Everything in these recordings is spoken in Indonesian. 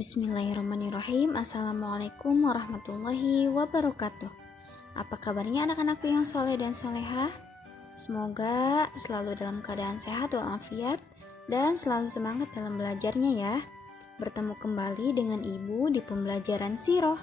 Bismillahirrahmanirrahim. Assalamualaikum warahmatullahi wabarakatuh. Apa kabarnya anak-anakku yang soleh dan solehah? Semoga selalu dalam keadaan sehat walafiat dan selalu semangat dalam belajarnya ya. Bertemu kembali dengan ibu di pembelajaran Sirah.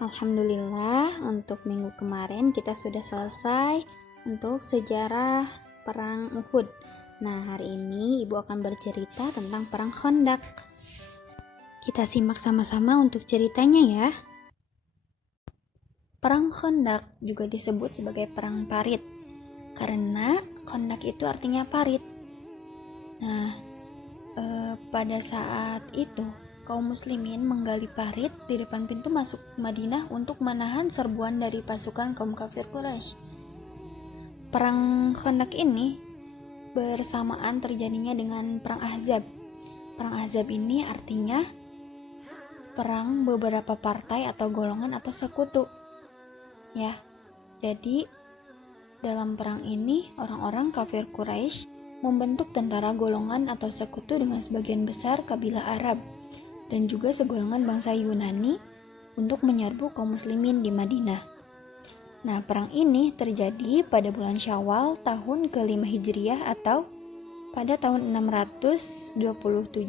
Alhamdulillah, untuk minggu kemarin kita sudah selesai untuk sejarah perang Uhud. Nah, hari ini ibu akan bercerita tentang perang Khandaq. Kita simak sama-sama untuk ceritanya ya. Perang Khandaq juga disebut sebagai perang parit, karena Khandaq itu artinya parit. Nah, pada saat itu kaum muslimin menggali parit di depan pintu masuk Madinah untuk menahan serbuan dari pasukan kaum kafir Quraisy. Perang Khandaq ini bersamaan terjadinya dengan perang Ahzab. Perang Ahzab ini artinya perang beberapa partai atau golongan atau sekutu. Ya. Jadi dalam perang ini orang-orang kafir Quraisy membentuk tentara golongan atau sekutu dengan sebagian besar kabilah Arab dan juga segolongan bangsa Yunani untuk menyerbu kaum muslimin di Madinah. Nah, perang ini terjadi pada bulan Syawal tahun ke-5 Hijriah atau pada tahun 627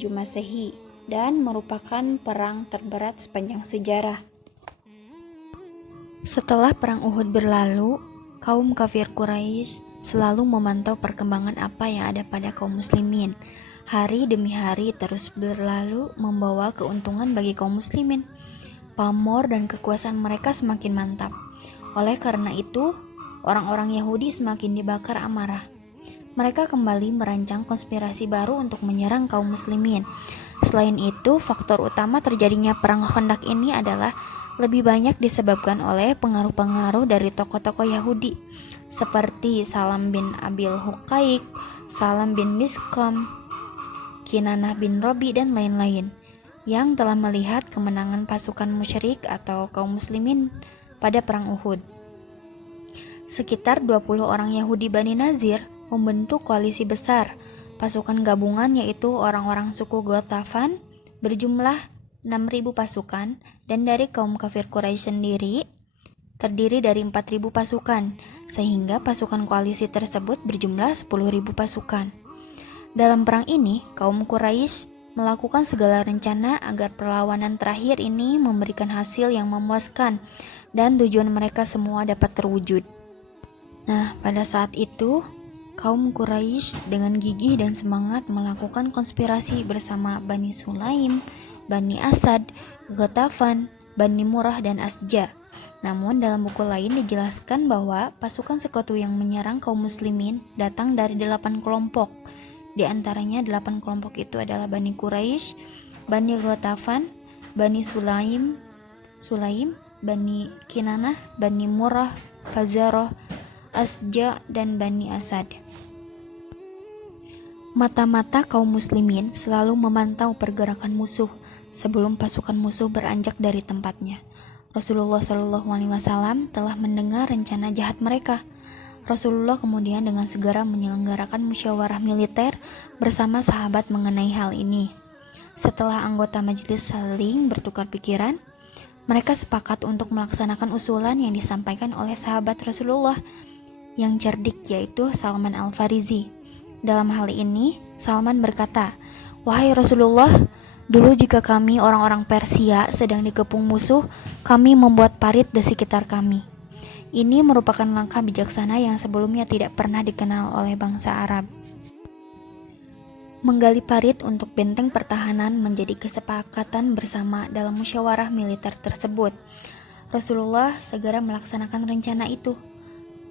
Masehi dan merupakan perang terberat sepanjang sejarah. Setelah perang Uhud berlalu, kaum kafir Quraisy selalu memantau perkembangan apa yang ada pada kaum muslimin. Hari demi hari terus berlalu membawa keuntungan bagi kaum muslimin. Pamor dan kekuasaan mereka semakin mantap. Oleh karena itu, orang-orang Yahudi semakin dibakar amarah. Mereka kembali merancang konspirasi baru untuk menyerang kaum muslimin. Selain itu, faktor utama terjadinya perang Khandaq ini adalah lebih banyak disebabkan oleh pengaruh-pengaruh dari tokoh-tokoh Yahudi seperti Salam bin Abil Huqaiq, Salam bin Miskam, Kinanah bin Robi, dan lain-lain yang telah melihat kemenangan pasukan musyrik atau kaum muslimin pada perang Uhud. Sekitar 20 orang Yahudi Bani Nazir membentuk koalisi besar pasukan gabungan, yaitu orang-orang suku Ghatafan berjumlah 6.000 pasukan, dan dari kaum kafir Quraisy sendiri terdiri dari 4.000 pasukan, sehingga pasukan koalisi tersebut berjumlah 10.000 pasukan. Dalam perang ini, kaum Quraisy melakukan segala rencana agar perlawanan terakhir ini memberikan hasil yang memuaskan dan tujuan mereka semua dapat terwujud. Nah, pada saat itu, kaum Quraisy dengan gigih dan semangat melakukan konspirasi bersama Bani Sulaim, Bani Asad, Ghatafan, Bani Murrah, dan Asja. Namun dalam buku lain dijelaskan bahwa pasukan sekutu yang menyerang kaum muslimin datang dari 8 kelompok. Di antaranya 8 kelompok itu adalah Bani Quraisy, Bani Ghatafan, Bani Sulaim, Bani Kinanah, Bani Murrah, Fazarah, Asja, dan Bani Asad. Mata-mata kaum muslimin selalu memantau pergerakan musuh sebelum pasukan musuh beranjak dari tempatnya. Rasulullah SAW telah mendengar rencana jahat mereka. Rasulullah kemudian dengan segera menyelenggarakan musyawarah militer bersama sahabat mengenai hal ini. Setelah anggota majelis saling bertukar pikiran, mereka sepakat untuk melaksanakan usulan yang disampaikan oleh sahabat Rasulullah yang cerdik, yaitu Salman Al-Farisi. Dalam hal ini, Salman berkata, "Wahai Rasulullah, dulu jika kami orang-orang Persia sedang dikepung musuh, kami membuat parit di sekitar kami. Ini merupakan langkah bijaksana yang sebelumnya tidak pernah dikenal oleh bangsa Arab." Menggali parit untuk benteng pertahanan menjadi kesepakatan bersama dalam musyawarah militer tersebut. Rasulullah segera melaksanakan rencana itu.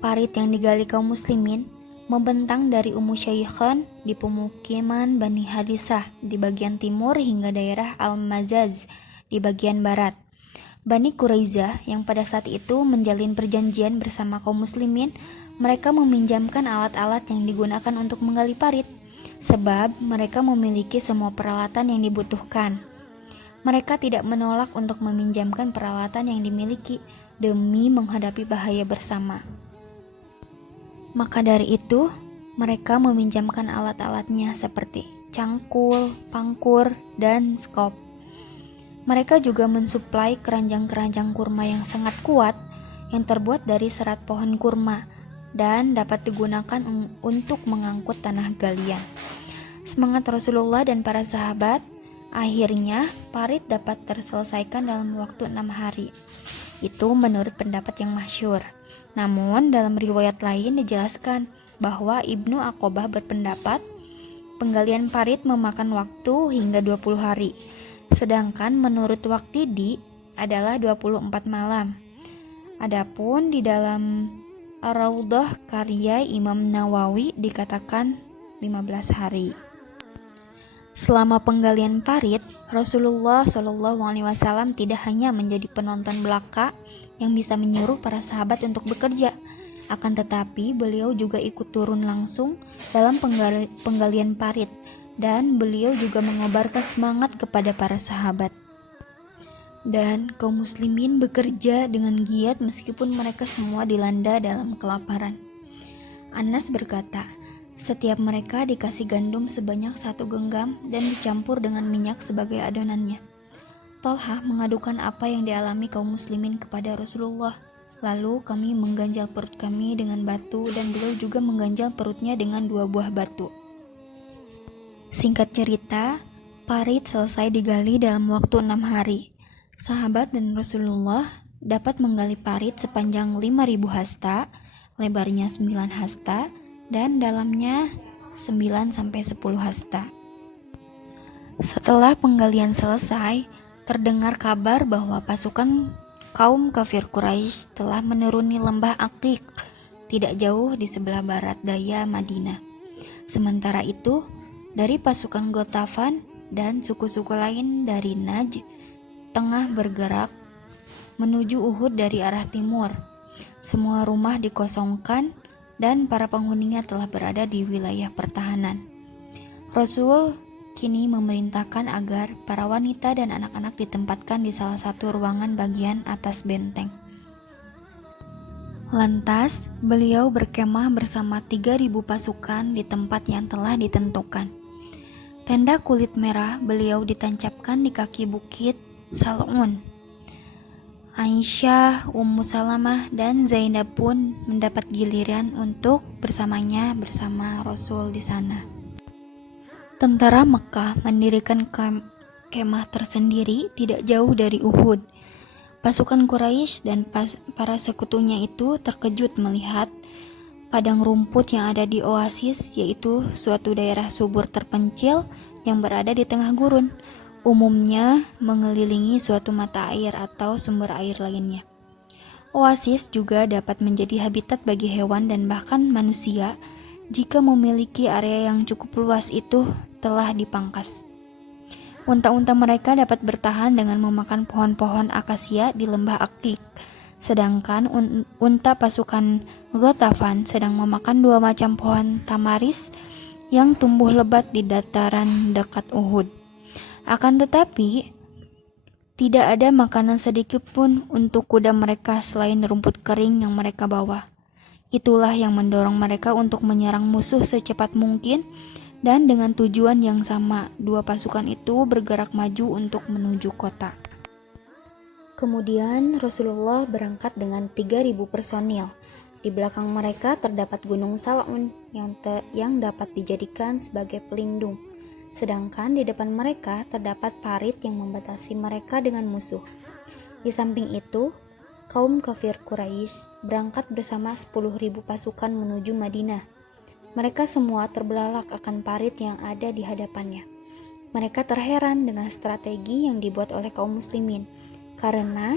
Parit yang digali kaum muslimin membentang dari Syaikhan di pemukiman Bani Hadisah di bagian timur hingga daerah Al-Mazaz di bagian barat. Bani Quraisyah yang pada saat itu menjalin perjanjian bersama kaum muslimin, mereka meminjamkan alat-alat yang digunakan untuk menggali parit, sebab mereka memiliki semua peralatan yang dibutuhkan. Mereka tidak menolak untuk meminjamkan peralatan yang dimiliki demi menghadapi bahaya bersama. Maka dari itu, mereka meminjamkan alat-alatnya seperti cangkul, pangkur, dan skop. Mereka juga mensuplai keranjang-keranjang kurma yang sangat kuat yang terbuat dari serat pohon kurma dan dapat digunakan untuk mengangkut tanah galian. Semangat Rasulullah dan para sahabat, akhirnya parit dapat terselesaikan dalam waktu 6 hari. Itu menurut pendapat yang masyhur. Namun dalam riwayat lain dijelaskan bahwa Ibnu Aqobah berpendapat penggalian parit memakan waktu hingga 20 hari. Sedangkan menurut Waqtidi adalah 24 malam. Adapun di dalam Ar-Raudhah karya Imam Nawawi dikatakan 15 hari. Selama penggalian parit, Rasulullah SAW tidak hanya menjadi penonton belaka yang bisa menyuruh para sahabat untuk bekerja, akan tetapi beliau juga ikut turun langsung dalam penggalian parit, dan beliau juga mengobarkan semangat kepada para sahabat. Dan kaum muslimin bekerja dengan giat meskipun mereka semua dilanda dalam kelaparan. Anas berkata, setiap mereka dikasih gandum sebanyak 1 genggam dan dicampur dengan minyak sebagai adonannya. Tolha mengadukan apa yang dialami kaum muslimin kepada Rasulullah. Lalu kami mengganjal perut kami dengan batu dan beliau juga mengganjal perutnya dengan 2 buah batu. Singkat cerita, parit selesai digali dalam waktu 6 hari. Sahabat dan Rasulullah dapat menggali parit sepanjang 5.000 hasta, lebarnya 9 hasta, dan dalamnya 9-10 hasta. Setelah penggalian selesai, terdengar kabar bahwa pasukan kaum kafir Quraisy telah menuruni lembah Aqiq, tidak jauh di sebelah barat daya Madinah. Sementara itu, dari pasukan Ghatafan dan suku-suku lain dari Najd tengah bergerak menuju Uhud dari arah timur. Semua rumah dikosongkan dan para penghuninya telah berada di wilayah pertahanan. Rasul kini memerintahkan agar para wanita dan anak-anak ditempatkan di salah satu ruangan bagian atas benteng. Lantas, beliau berkemah bersama 3.000 pasukan di tempat yang telah ditentukan. Tenda kulit merah beliau ditancapkan di kaki bukit Sal'un. Aisyah, Ummu Salamah, dan Zainab pun mendapat giliran untuk bersamanya bersama Rasul di sana. Tentara Mekah mendirikan kemah tersendiri tidak jauh dari Uhud. Pasukan Quraisy dan para sekutunya itu terkejut melihat padang rumput yang ada di oasis, yaitu suatu daerah subur terpencil yang berada di tengah gurun, umumnya mengelilingi suatu mata air atau sumber air lainnya. Oasis juga dapat menjadi habitat bagi hewan dan bahkan manusia jika memiliki area yang cukup luas itu telah dipangkas. Unta-unta mereka dapat bertahan dengan memakan pohon-pohon akasia di lembah Aqiq. Sedangkan unta pasukan Ghatafan sedang memakan 2 macam pohon tamaris yang tumbuh lebat di dataran dekat Uhud. Akan tetapi, tidak ada makanan sedikit pun untuk kuda mereka selain rumput kering yang mereka bawa. Itulah yang mendorong mereka untuk menyerang musuh secepat mungkin, dan dengan tujuan yang sama, 2 pasukan itu bergerak maju untuk menuju kota. Kemudian Rasulullah berangkat dengan 3.000 personil. Di belakang mereka terdapat gunung Sal'un yang dapat dijadikan sebagai pelindung. Sedangkan di depan mereka terdapat parit yang membatasi mereka dengan musuh. Di samping itu, kaum kafir Quraisy berangkat bersama 10.000 pasukan menuju Madinah. Mereka semua terbelalak akan parit yang ada di hadapannya. Mereka terheran dengan strategi yang dibuat oleh kaum muslimin, karena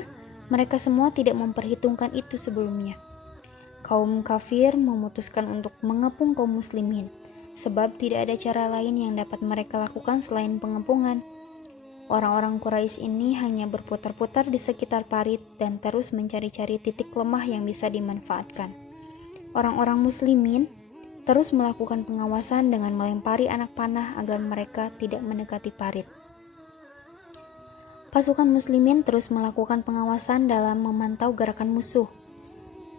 mereka semua tidak memperhitungkan itu sebelumnya. Kaum kafir memutuskan untuk mengepung kaum muslimin, sebab tidak ada cara lain yang dapat mereka lakukan selain pengepungan. Orang-orang Quraisy ini hanya berputar-putar di sekitar parit dan terus mencari-cari titik lemah yang bisa dimanfaatkan. Orang-orang muslimin terus melakukan pengawasan dengan melempari anak panah agar mereka tidak mendekati parit. Pasukan muslimin terus melakukan pengawasan dalam memantau gerakan musuh.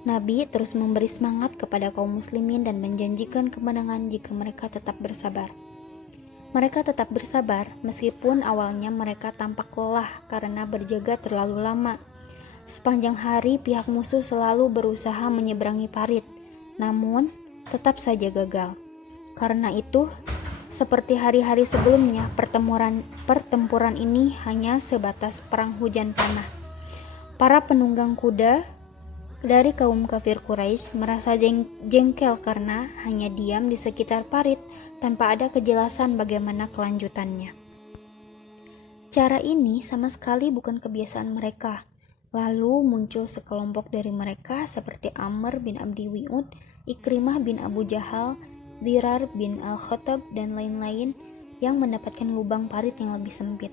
Nabi terus memberi semangat kepada kaum muslimin dan menjanjikan kemenangan jika mereka tetap bersabar. Mereka tetap bersabar meskipun awalnya mereka tampak lelah karena berjaga terlalu lama. Sepanjang hari pihak musuh selalu berusaha menyeberangi parit, namun tetap saja gagal. Karena itu, seperti hari-hari sebelumnya, pertempuran ini hanya sebatas perang hujan panah. Para penunggang kuda dari kaum kafir Quraisy merasa jengkel karena hanya diam di sekitar parit tanpa ada kejelasan bagaimana kelanjutannya. Cara ini sama sekali bukan kebiasaan mereka. Lalu muncul sekelompok dari mereka seperti Amr bin Abdi Wi'ud, Ikrimah bin Abu Jahal, Dirar bin Al-Khattab, dan lain-lain yang mendapatkan lubang parit yang lebih sempit.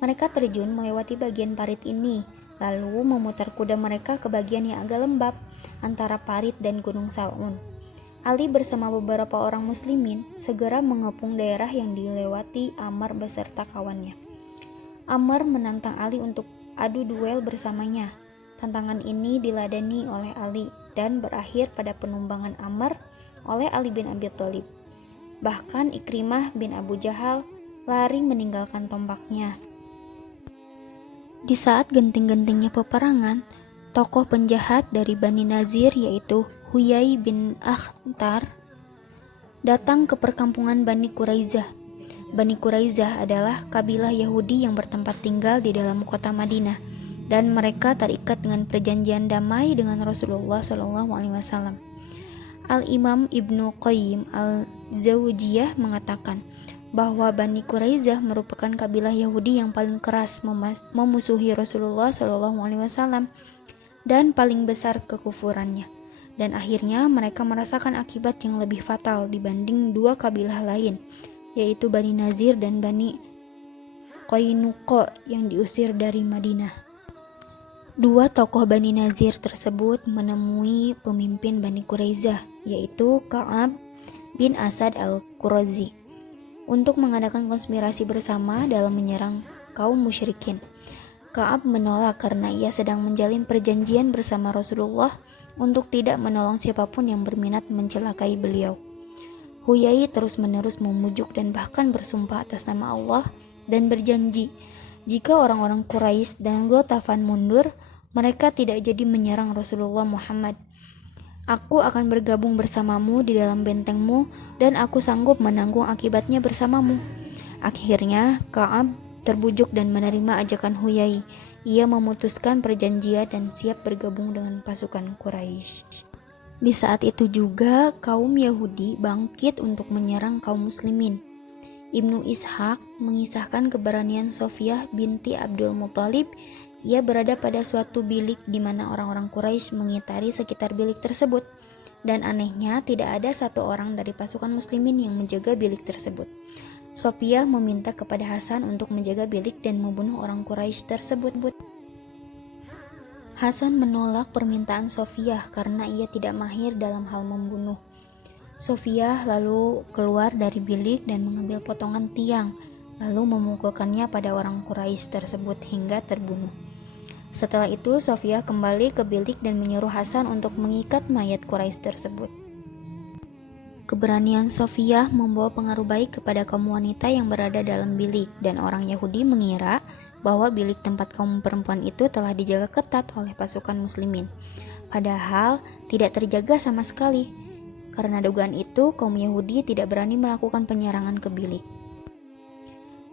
Mereka terjun melewati bagian parit ini, lalu memutar kuda mereka ke bagian yang agak lembab antara parit dan Gunung Sal'un. Ali bersama beberapa orang muslimin segera mengepung daerah yang dilewati Amr beserta kawannya. Amr menantang Ali untuk adu duel bersamanya. Tantangan ini diladeni oleh Ali dan berakhir pada penumbangan Amr oleh Ali bin Abi Thalib. Bahkan Ikrimah bin Abu Jahal lari meninggalkan tombaknya. Di saat genting-gentingnya peperangan, tokoh penjahat dari Bani Nazir yaitu Huyai bin Akhtar datang ke perkampungan Bani Quraizah. Bani Quraizah adalah kabilah Yahudi yang bertempat tinggal di dalam kota Madinah, dan mereka terikat dengan perjanjian damai dengan Rasulullah SAW. Al-Imam Ibnu Qayyim Al-Zawjiyah mengatakan bahwa Bani Quraizah merupakan kabilah Yahudi yang paling keras memusuhi Rasulullah SAW dan paling besar kekufurannya. Dan akhirnya mereka merasakan akibat yang lebih fatal dibanding dua kabilah lain, yaitu Bani Nazir dan Bani Qainuqa yang diusir dari Madinah. Dua tokoh Bani Nazir tersebut menemui pemimpin Bani Quraizah, yaitu Ka'ab bin Asad al-Qurazi, untuk mengadakan konspirasi bersama dalam menyerang kaum musyrikin. Ka'ab menolak karena ia sedang menjalin perjanjian bersama Rasulullah untuk tidak menolong siapapun yang berminat mencelakai beliau. Huyai terus-menerus memujuk dan bahkan bersumpah atas nama Allah dan berjanji, jika orang-orang Quraisy dan Ghatafan mundur, mereka tidak jadi menyerang Rasulullah Muhammad. Aku akan bergabung bersamamu di dalam bentengmu dan aku sanggup menanggung akibatnya bersamamu. Akhirnya Ka'ab terbujuk dan menerima ajakan Huyai. Ia memutuskan perjanjian dan siap bergabung dengan pasukan Quraisy. Di saat itu juga kaum Yahudi bangkit untuk menyerang kaum muslimin. Ibnu Ishaq mengisahkan keberanian Sofiyah binti Abdul Muthalib. Ia berada pada suatu bilik di mana orang-orang Quraisy mengitari sekitar bilik tersebut, dan anehnya tidak ada satu orang dari pasukan muslimin yang menjaga bilik tersebut. Sofiyah meminta kepada Hasan untuk menjaga bilik dan membunuh orang Quraisy tersebut. Hasan menolak permintaan Sofiyah karena ia tidak mahir dalam hal membunuh. Sofiyah lalu keluar dari bilik dan mengambil potongan tiang, lalu memukulkannya pada orang Quraisy tersebut hingga terbunuh. Setelah itu Sofiyah kembali ke bilik dan menyuruh Hasan untuk mengikat mayat Quraisy tersebut. Keberanian Sofiyah membawa pengaruh baik kepada kaum wanita yang berada dalam bilik, dan orang Yahudi mengira bahwa bilik tempat kaum perempuan itu telah dijaga ketat oleh pasukan muslimin. Padahal tidak terjaga sama sekali. Karena dugaan itu, kaum Yahudi tidak berani melakukan penyerangan ke bilik.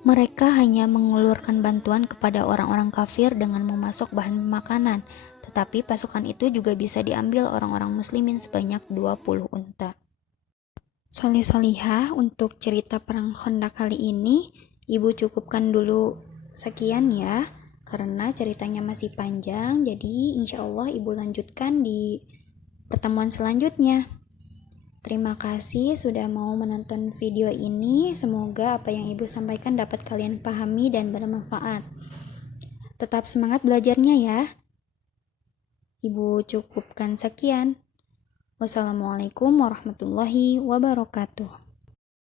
Mereka hanya mengulurkan bantuan kepada orang-orang kafir dengan memasok bahan makanan, tetapi pasukan itu juga bisa diambil orang-orang muslimin sebanyak 20 unta. Solih-solihah, untuk cerita perang Khandaq kali ini, Ibu cukupkan dulu sekian ya, karena ceritanya masih panjang, jadi insya Allah Ibu lanjutkan di pertemuan selanjutnya. Terima kasih sudah mau menonton video ini. Semoga apa yang Ibu sampaikan dapat kalian pahami dan bermanfaat. Tetap semangat belajarnya ya. Ibu cukupkan sekian. Wassalamualaikum warahmatullahi wabarakatuh.